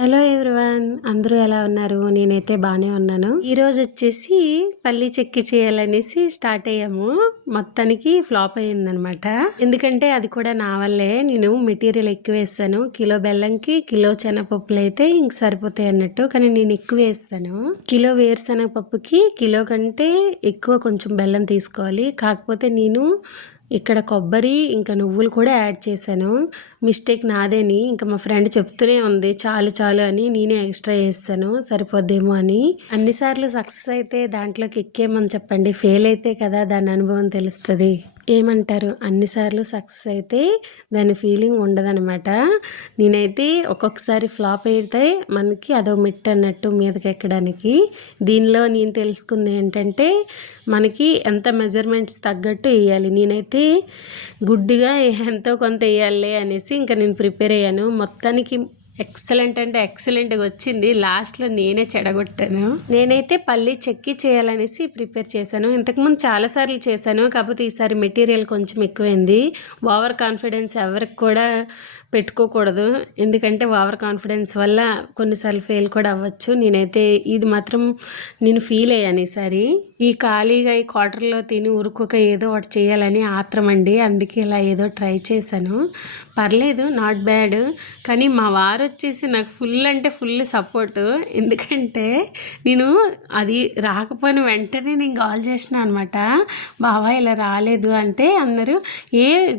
Hello everyone, అందరూ ఎలా ఉన్నారు? నేనైతే బాగానే ఉన్నాను. ఈరోజు వచ్చేసి పల్లి చెక్కి చేయాలనేసి స్టార్ట్ అయ్యాము. మొత్తానికి ఫ్లాప్ అయ్యిందనమాట. ఎందుకంటే అది కూడా నా వల్లే. నేను మెటీరియల్ ఎక్కువ వేస్తాను. కిలో బెల్లంకి కిలో శనగపప్పులు అయితే ఇంక సరిపోతాయి అన్నట్టు. కానీ నేను ఎక్కువ వేస్తాను. కిలో వేరుశనగపప్పుకి కిలో కంటే ఎక్కువ కొంచెం బెల్లం తీసుకోవాలి. కాకపోతే నేను ఇక్కడ కొబ్బరి ఇంకా నువ్వులు కూడా యాడ్ చేశాను. మిస్టేక్ నాదేని. ఇంకా మా ఫ్రెండ్ చెప్తూనే ఉంది చాలు చాలు అని. నేనే ఎక్స్ట్రా చేస్తాను సరిపోద్దేమో అని. అన్నిసార్లు సక్సెస్ అయితే దాంట్లోకి ఎక్కేమని చెప్పండి. ఫెయిల్ అయితే కదా దాని అనుభవం తెలుస్తుంది. ఏమంటారు? అన్నిసార్లు సక్సెస్ అయితే దాని ఫీలింగ్ ఉండదనమాట. నేనైతే ఒక్కొక్కసారి ఫ్లాప్ అయితే మనకి అదో మిట్ అన్నట్టు మీదకి ఎక్కడానికి. దీనిలో నేను తెలుసుకుంది ఏంటంటే మనకి ఎంత మెజర్మెంట్స్ తగ్గట్టు వేయాలి. నేనైతే గుడ్డిగా ఎంతో కొంత వేయాలి అనేసి ఇంకా నేను ప్రిపేర్ అయ్యాను. మొత్తానికి ఎక్సలెంట్ అంటే ఎక్సలెంట్గా వచ్చింది. లాస్ట్లో నేనే చెడగొట్టాను. నేనైతే పల్లి చెక్కి చేయాలనేసి ప్రిపేర్ చేశాను. ఇంతకుముందు చాలాసార్లు చేశాను. కాకపోతే ఈసారి మెటీరియల్ కొంచెం ఎక్కువైంది. ఓవర్ కాన్ఫిడెన్స్ ఎవరికి కూడా పెట్టుకోకూడదు. ఎందుకంటే ఓవర్ కాన్ఫిడెన్స్ వల్ల కొన్నిసార్లు ఫెయిల్ కూడా అవ్వచ్చు. నేనైతే ఇది మాత్రం నేను ఫీల్ అయ్యాను ఈసారి. ఈ ఖాళీగా ఈ క్వార్టర్లో తిని ఊరుకోక ఏదో ఒకటి చేయాలని ఆత్రం అండి. అందుకే ఇలా ఏదో ట్రై చేశాను. పర్లేదు, నాట్ బ్యాడ్. కానీ మా వారు వచ్చేసి నాకు ఫుల్ అంటే ఫుల్ సపోర్టు. ఎందుకంటే నేను అది రాకపోయిన వెంటనే నేను కాల్ చేసిన అనమాట. బావా ఇలా రాలేదు అంటే అందరూ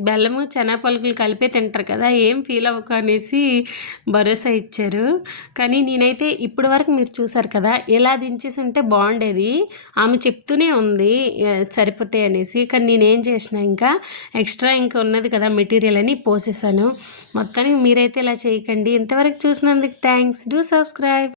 బెల్లము శనగపలుకులు కలిపే తింటారు కదా, ఏం ఫీల్ అవ్వకు అనేసి భరోసా ఇచ్చారు. కానీ నేనైతే ఇప్పటి వరకు మీరు చూసారు కదా, ఎలా దించేసి ఉంటే బాగుండేది. ఆమె చెప్తూనే ఉంది సరిపోతాయి అనేసి. కానీ నేనేం చేసిన ఇంకా ఎక్స్ట్రా ఇంకా ఉన్నది కదా మెటీరియల్ అని పోసేసాను. మొత్తానికి మీరైతే ఇలా చేయకండి. ఇంతవరకు చూసినందుకు థ్యాంక్స్. Do subscribe.